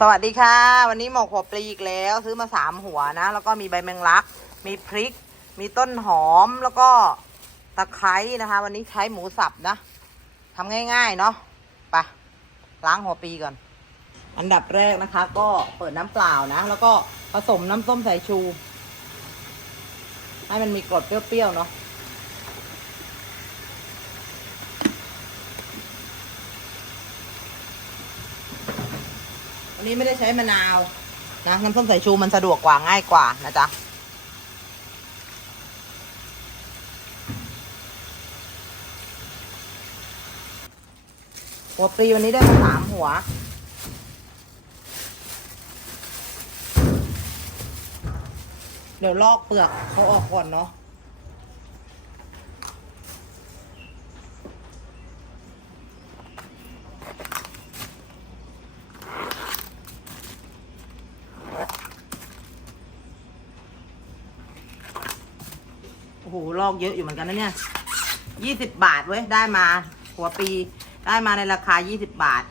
สวัสดีค่ะ วันนี้หมกหัวปลีอีกแล้ว ซื้อมาสามหัวนะ แล้วก็มีใบแมงลัก มีพริก มีต้นหอมแล้วก็ตะไคร้นะคะ วันนี้ใช้หมูสับนะทำง่ายๆเนาะไปล้างหัวปลีก่อน อันดับแรกนะคะ ก็เปิดน้ำเปล่านะ แล้วก็ผสมน้ำส้มสายชู ให้มันมีกรดเปรี้ยวๆเนาะ นนี้ไม่ได้ใช้มะนาวนะน้ำส้มสายชูมันสะดวกกว่าง่ายกว่านะจ๊ะหัวปลีวันนี้ได้มาสามหัว เดี๋ยวลอกเปลือกเขาออกก่อนเนาะโออกเยอะอยู่เหมือนกันนะเนี่ยยี่สิบบาทเว้ย ได้มา หัวปีได้มาในราคายี่สิบบาท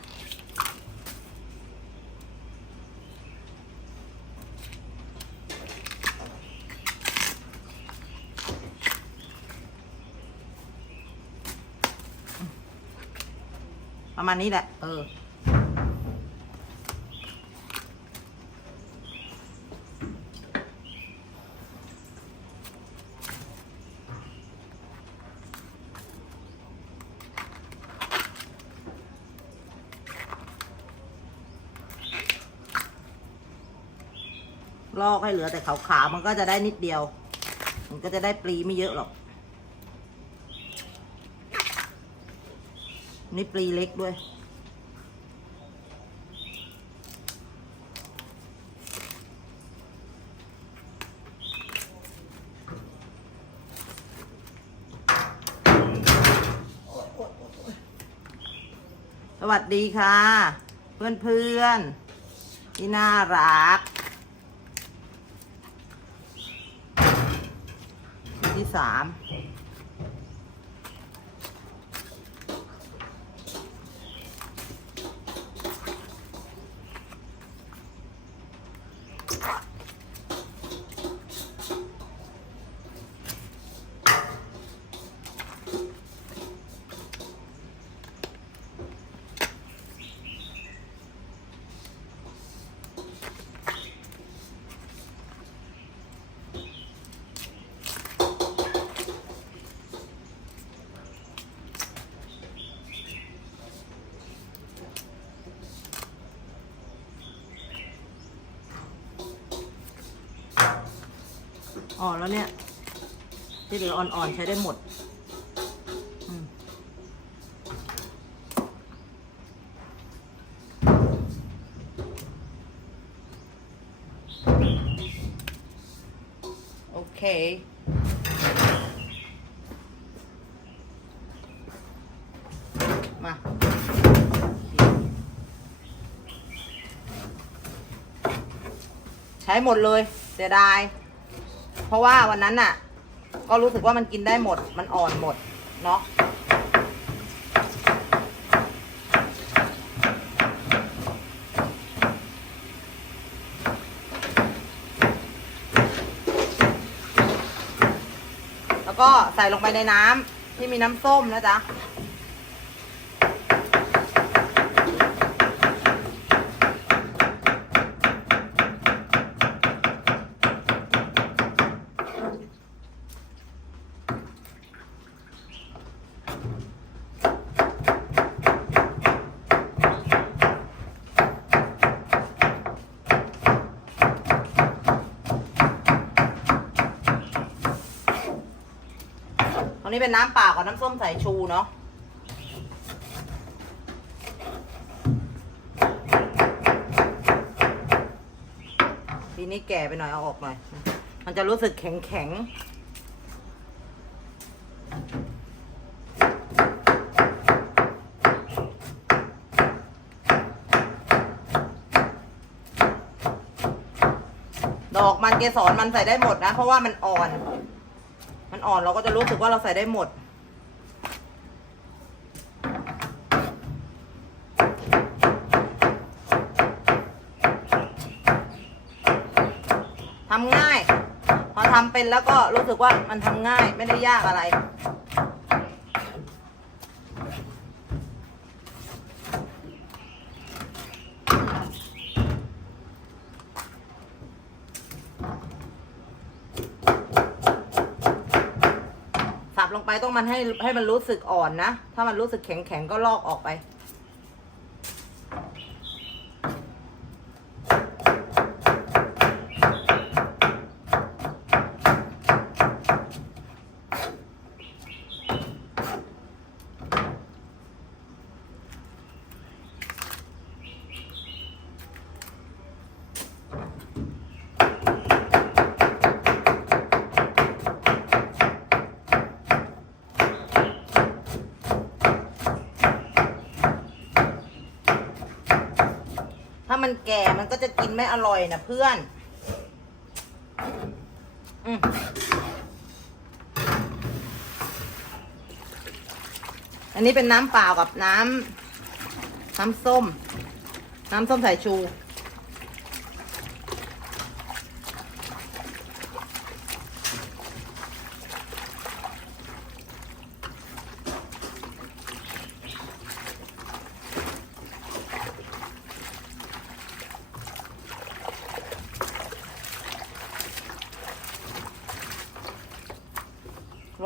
ประมาณนี้แหละ เออ ลอกให้เหลือแต่ขาวๆมันก็จะได้นิดเดียว มันก็จะได้ปลีไม่เยอะหรอก นี่ปลีเล็กด้วย สวัสดีค่ะ เพื่อนๆที่น่ารัก ที่ สาม อ่อนแล้วเนี่ย ที่เหลืออ่อนๆใช้ได้หมดอืมโอเคมาใช้หมดเลยเสียดาย เพราะว่าวันนั้นน่ะ ก็รู้สึกว่ามันกินได้หมด มันอ่อนหมด เนาะแล้วก็ใส่ลงไปในน้ำที่มีน้ำส้มนะจ๊ะ ตรงนี้เป็นน้ำเปล่ากับน้ำส้มสายชูเนาะทีนี้แก่ไปหน่อยเอาออกหน่อย มันจะรู้สึกแข็งแข็งๆดอกมันเกสรมันใส่ได้หมดนะ เพราะว่ามันอ่อนันอ่อนเราก็จะรู้สึกว่าเราใส่ได้หมด ทำง่าย พอทำเป็นแล้วก็รู้สึกว่ามันทำง่ายไม่ได้ยากอะไร ไปต้องมันให้ให้มันรู้สึกอ่อนนะ ถ้ามันรู้สึกแข็งแข็งก็ลอกออกไป แก่มันก็จะกินไม่อร่อยนะเพื่อนอมอันนี้เป็นน้ำเปล่ากับน้ำน้ำส้ม น้ำส้มสายชู ล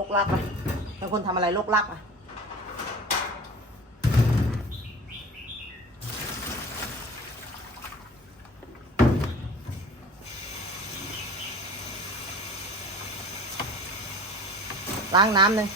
กลักอะเป็นคนทำอะไรลกลักอะ ล้างน้ำหนึ่ง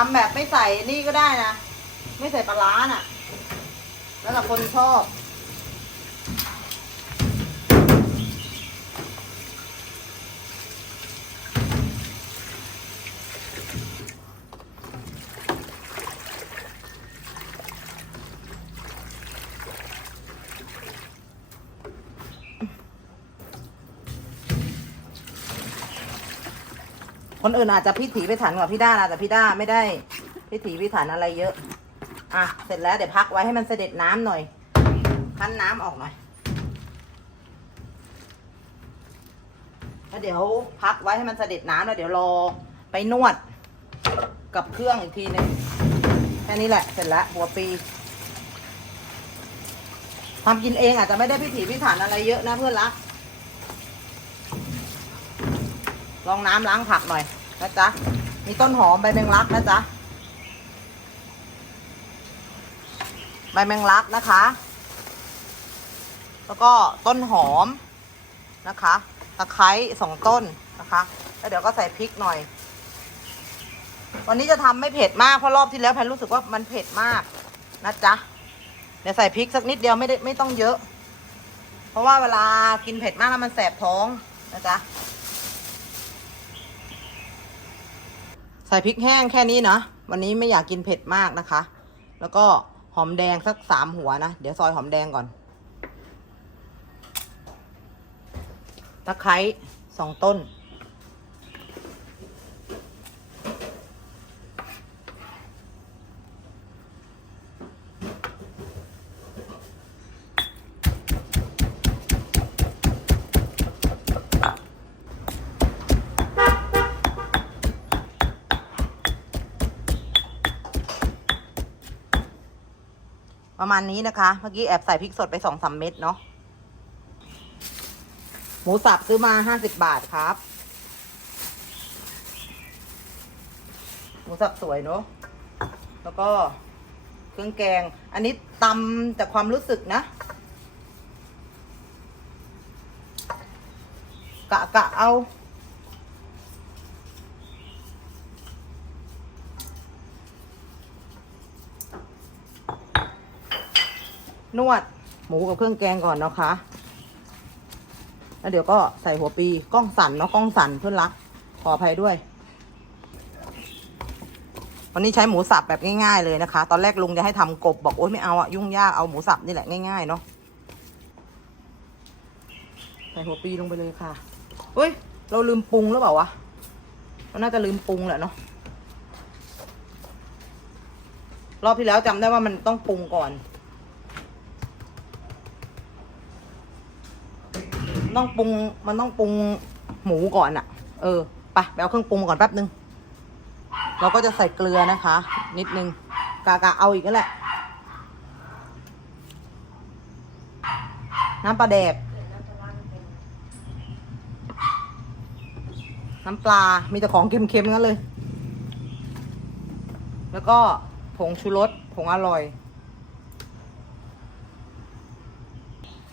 ทำแบบไม่ใส่นี่ก็ได้นะ ไม่ใส่ปลาร้าน่ะ แล้วแต่คนชอบ คนอื่นอาจจะพิถีพิถันกว่าพี่ด้านะแต่พี่ด้าไม่ได้พิถีพิถันอะไรเยอะ อะ เสร็จแล้วเดี๋ยวพักไว้ให้มันเสด็จน้ำหน่อย คั้นน้ำออกหน่อย แล้วเดี๋ยวพักไว้ให้มันเสด็จน้ำแล้วเดี๋ยวรอไปนวดกับเครื่องอีกทีหนึงแค่นี้แหละ เสร็จแล้วหัวปีทำกินเองอาจจะไม่ได้พิถีพิถันอะไรเยอะนะเพื่อนรักลองน้ำล้างผักหน่อย นะจ๊ะ มีต้นหอมใบแมงลักนะจ๊ะ ใบแมงลักนะคะ แล้วก็ต้นหอมนะคะ ตะไคร้สองต้นนะคะ แล้วเดี๋ยวก็ใส่พริกหน่อย วันนี้จะทำไม่เผ็ดมาก เพราะรอบที่แล้วแพนรู้สึกว่ามันเผ็ดมากนะจ๊ะ เดี๋ยวใส่พริกสักนิดเดียวไม่ได้ไม่ต้องเยอะ เพราะว่าเวลากินเผ็ดมากแล้วมันแสบท้องนะจ๊ะ ใส่พริกแห้งแค่นี้เนาะวันนี้ไม่อยากกินเผ็ดมากนะคะ แล้วก็หอมแดงสักสามหัวนะ เดี๋ยวซอยหอมแดงก่อน ตะไคร้สองต้น ประมาณนี้นะคะ เมื่อกี้แอบใส่พริกสดไปสองสามเม็ดเนาะ หมูสับซื้อมาห้าสิบบาทครับ หมูสับสวยเนาะ แล้วก็เครื่องแกง อันนี้ตำจากความรู้สึกนะ กะกะเอา นวดหมูกับเครื่องแกงก่อนนะคะ แล้วเดี๋ยวก็ใส่หัวปีกล้องสั่นเนาะกล้องสั่นเพื่อนรัก ขออภัยด้วย วันนี้ใช้หมูสับแบบง่ายๆเลยนะคะ ตอนแรกลุงจะให้ทำกบบอกโอ๊ยไม่เอาอะยุ่งยากเอาหมูสับนี่แหละง่ายๆเนาะ ใส่หัวปีลงไปเลยค่ะเฮ้ย เราลืมปรุงหรือเปล่าวะเราน่าจะลืมปรุงแหละเนาะรอบที่แล้วจำได้ว่ามันต้องปรุงก่อน ต้องปรุงมันต้องปรุงหมูก่อนอะเออไปไปเอาเครื่องปรุงมาก่อนแป๊บนึงเราก็จะใส่เกลือนะคะ นิดนึงกากะเอาอีกนั่นแหละ น้ำปลาแดก น้ำปลา มีแต่ของเค็มๆงั้นเลย แล้วก็ผงชูรสผงอร่อย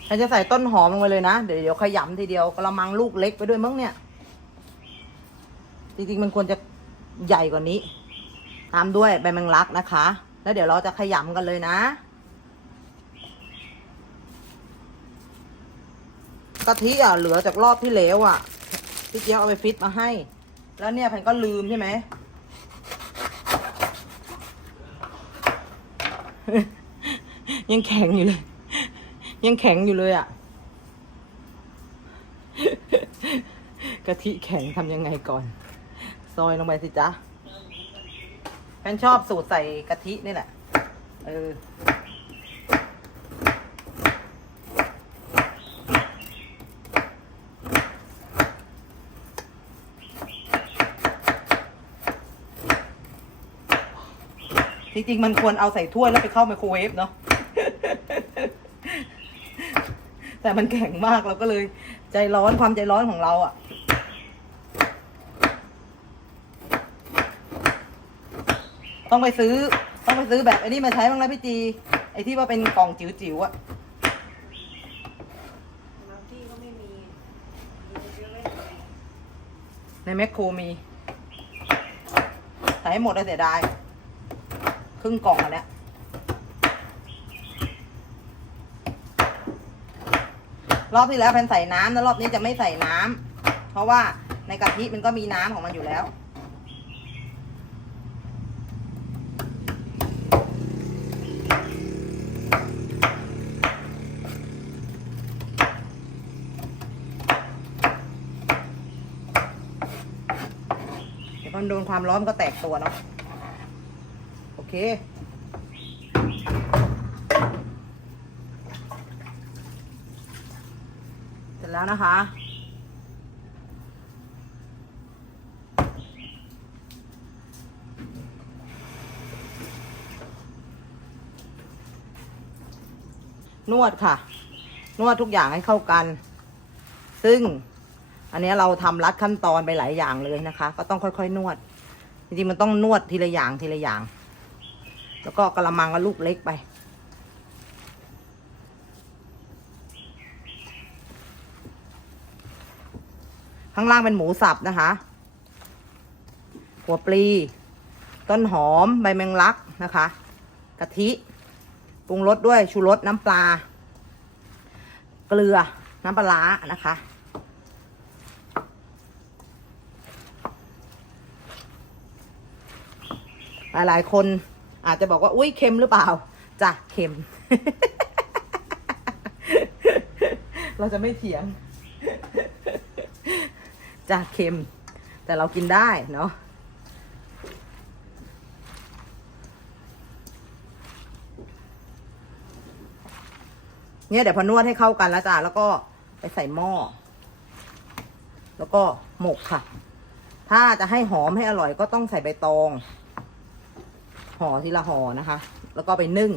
เราจะใส่ต้นหอมลงไปเลยนะ เดี๋ยวเดี๋ยวขยำทีเดียวกระมังลูกเล็กไปด้วยมั้งเนี่ย จริงๆมันควรจะใหญ่กว่านี้ ตามด้วยใบแมงลักนะคะ แล้วเดี๋ยวเราจะขยำกันเลยนะ กะทิอะเหลือจากรอบที่แล้วอะพี่เจี๊ยบเอาไปฟิตมาให้ แล้วเนี่ยแผ่นก็ลืมใช่ไหมยังแข็งอยู่เลย ยังแข็งอยู่เลยอะ กะทิแข็งทำยังไงก่อน ซอยลงไปสิจ๊ะแฟนชอบสูตรใส่กะทินี่แหละ เออจริงๆ มันควรเอาใส่ถ้วยแล้วไปเข้าไมโครเวฟเนาะ แต่มันแข็งมากเราก็เลยใจร้อนความใจร้อนของเราอะ่ะ ต้องไปซื้อต้องไปซื้อแบบไอ้นี่มาใช้บ้างนะพี่จี ไอ้ที่ว่าเป็นกล่องจิ๋วๆอะ่ะในแมคโครมีใส่ให้หมดเลยเสียดาย ครึ่งกล่องอันเนี้ย รอบที่แล้วแพนใส่น้ำแล้วรอบนี้จะไม่ใส่น้ำเพราะว่าในกะทิมันก็มีน้ำของมันอยู่แล้วเดี๋ยวมันโดนความร้อนก็แตกตัวเนาะโอเค เสร็จ แล้วนะคะ นวดค่ะ นวดทุกอย่างให้เข้ากัน ซึ่งอันนี้เราทำรัดขั้นตอนไปหลายอย่างเลยนะคะ ก็ต้องค่อยๆ นวด จริงๆมันต้องนวดทีละอย่างทีละอย่าง แล้วก็กระมังก็ลูกเล็กไป ข้างล่างเป็นหมูสับนะคะ หัวปลี ต้นหอม ใบแมงลักนะคะ กะทิ ปรุงรสด้วยชูรสน้ำปลา เกลือ น้ำปลานะคะ หลายๆ คนอาจจะบอกว่า อุ้ยเค็มหรือเปล่าจ้ะเค็ม เราจะไม่เถียง จะเค็ม แต่เรากินได้เนาะเนี่ยเดี๋ยวพอนวดให้เข้ากันแล้วจ้ะแล้วก็ไปใส่หม้อแล้วก็หมกค่ะ ถ้าจะให้หอมให้อร่อยก็ต้องใส่ใบตองห่อทีละห่อนะคะ แล้วก็ไปนึ่ง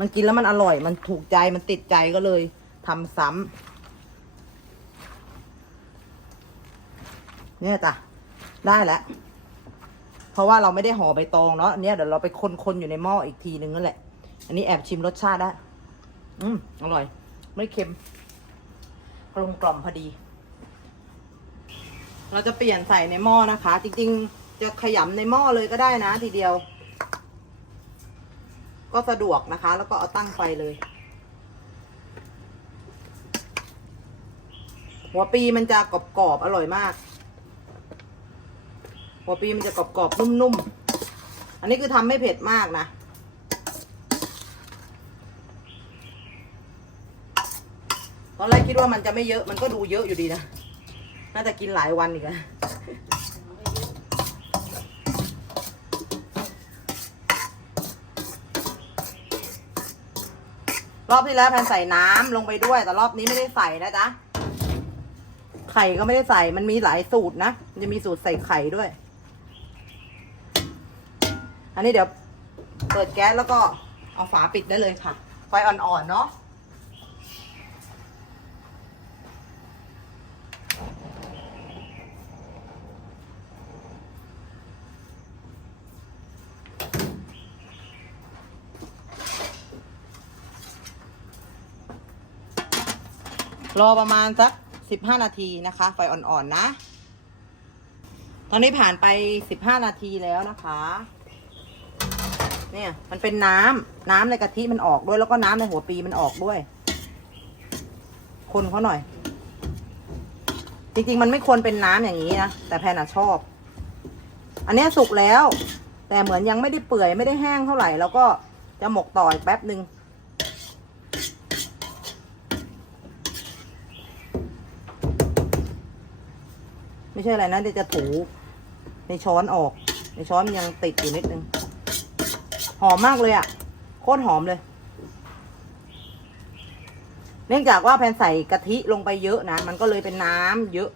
มันกินแล้วมันอร่อย มันถูกใจมันติดใจก็เลยทำซ้ำเนี่ยจ้ะได้แล้ว เพราะว่าเราไม่ได้ห่อใบตองเนาะอันเนี้ยเดี๋ยวเราไปคนๆอยู่ในหม้ออีกทีนึงนั่นแหละ อันนี้แอบชิมรสชาติได้อืมอร่อย ไม่เค็มกลมกล่อมพอดี เราจะเปลี่ยนใส่ในหม้อนะคะ จริงๆ จะขยำในหม้อเลยก็ได้นะทีเดียว ก็สะดวกนะคะ แล้วก็เอาตั้งไฟเลย หัวปีมันจะกรอบๆอบอร่อยมาก หัวปีมันจะกรอบๆนุ่มๆ อันนี้คือทำไม่เผ็ดมากนะ ตอนแรกคิดว่ามันจะไม่เยอะ มันก็ดูเยอะอยู่ดีนะ น่าจะกินหลายวันอีกอะ รอบที่แล้วแพนใส่น้ำลงไปด้วย แต่รอบนี้ไม่ได้ใส่นะจ๊ะ ไข่ก็ไม่ได้ใส่ มันมีหลายสูตรนะ มันจะมีสูตรใส่ไข่ด้วย อันนี้เดี๋ยวเปิดแก๊สแล้วก็เอาฝาปิดได้เลยค่ะ ไฟอ่อนๆเนาะ รอประมาณสักสิบห้านาทีนะคะ ไฟอ่อนๆนะ ตอนนี้ผ่านไปสิบห้านาทีแล้วนะคะ เนี่ย มันเป็นน้ำน้ำในกะทิมันออกด้วย แล้วก็น้ำในหัวปีมันออกด้วย คนเขาหน่อย จริงๆ มันไม่ควรเป็นน้ำอย่างนี้นะ แต่แพนอะชอบ อันนี้สุกแล้ว แต่เหมือนยังไม่ได้เปื่อยไม่ได้แห้งเท่าไหร่ แล้วก็จะหมกต่ออีกแป๊บหนึ่ง ไม่ใช่อะไรนะเดี๋ยวจะถูในช้อนออก ในช้อนยังติดอยู่นิดนึง หอมมากเลยอะ่ะ โคตรหอมเลย เนื่องจากว่าแพนใส่กะทิลงไปเยอะนะ มันก็เลยเป็นน้ำเยอะ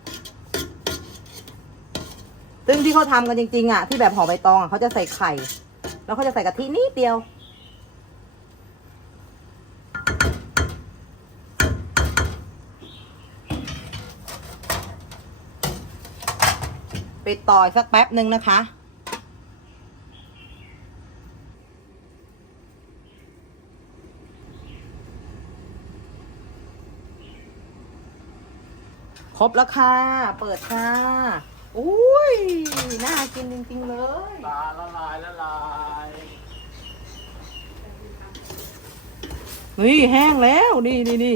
ซึ่งที่เขาทำกันจริงๆอะ่ะ ที่แบบห่อใบตองอะ่ะเขาจะใส่ไข่ แล้วเขาจะใส่กะทินิดเดียว ปิดต่ออีกสักแป๊บหนึ่งนะคะ ครบแล้วค่ะ เปิดค่ะ อุ้ย น่ากินจริง ๆ เลยตาละลายละลายเฮ้ยแห้งแล้วนี่นี่นี่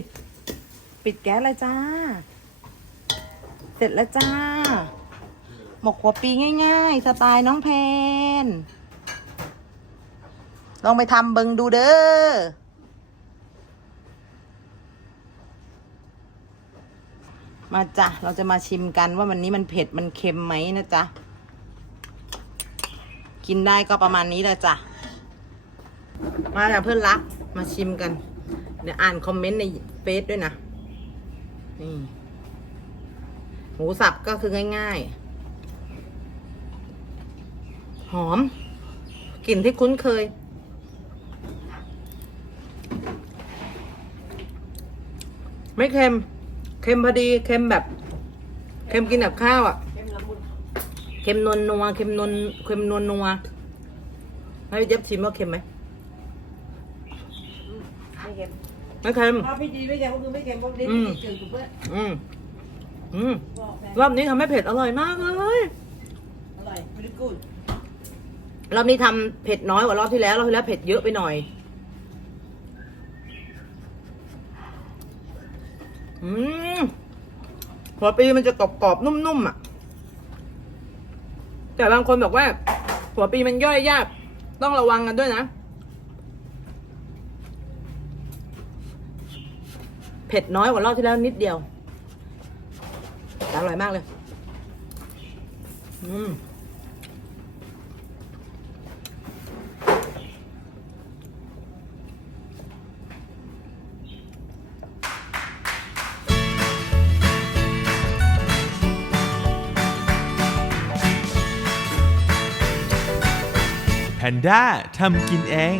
ปิดแก๊สเลยจ้า เสร็จแล้วจ้า หมกหัวปีง่าย ๆ สไตล์น้องแพน ลองไปทำเบิงดูเด้อ มาจ้ะ เราจะมาชิมกันว่าวันนี้มันเผ็ดมันเค็มไหมนะจ๊ะ กินได้ก็ประมาณนี้แหละจ้ะ มาจากเพื่อนรัก มาชิมกัน เดี๋ยวอ่านคอมเมนต์ในเฟซด้วยนะ นี่หมูสับก็คือง่าย ๆ หอม กลิ่นที่คุ้นเคย ไม่เค็ม เค็มพอดี เค็มแบบ เค็มกินแบบข้าวอะ่ะเข้มละมุนเค็มนวลนัว เค็มนวลเค็มนวลนัวให้พี่เจ๊บชิมว่าเค็มไหมไม่เค็มไม่เค็มถ้าพี่ดีไม่เค็มก็คือไม่เค็มเพราะลิ้นอืมจืดอยู่เพื่อนอืมอืมบอกแฟนรอบนี้ทำให้เผ็ดอร่อยมากเลย อร่อยไม่ได้กูด รอบนี้ทำเผ็ดน้อยกว่ารอบที่แล้วรอบที่แล้วเผ็ดเยอะไปหน่อย อืมหัวปีมันจะกรอบๆนุ่มๆอะ แต่บางคนบอกว่า หัวปีมันย่อยยาก ต้องระวังกันด้วยนะ เผ็ดน้อยกว่ารอบที่แล้วนิดเดียวแต่อร่อยมากเลย อืม ด้าทำกินเอง